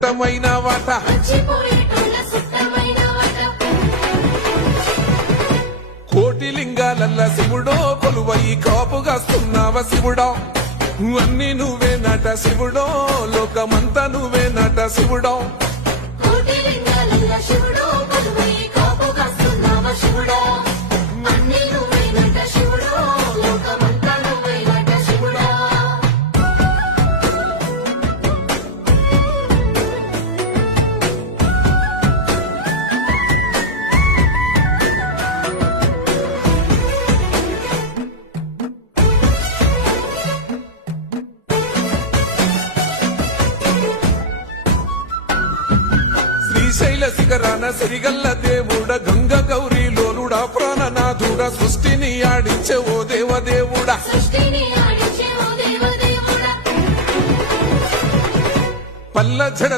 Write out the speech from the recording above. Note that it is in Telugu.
వాట కోటి లింగాలల్ల శివుడో కొలువై కాపుగాస్తున్నావ శివుడో అన్ని నువ్వే నట శివుడో లోకమంతా నువ్వే నట శివుడో శ్రీశైల శిఖరాన సిరిగల్ల దేవుడ గంగ గౌరీ లోలుడా ప్రాణనాథుడ సృష్టిని ఆడించే ఓ దేవదేవుడా పల్ల జడ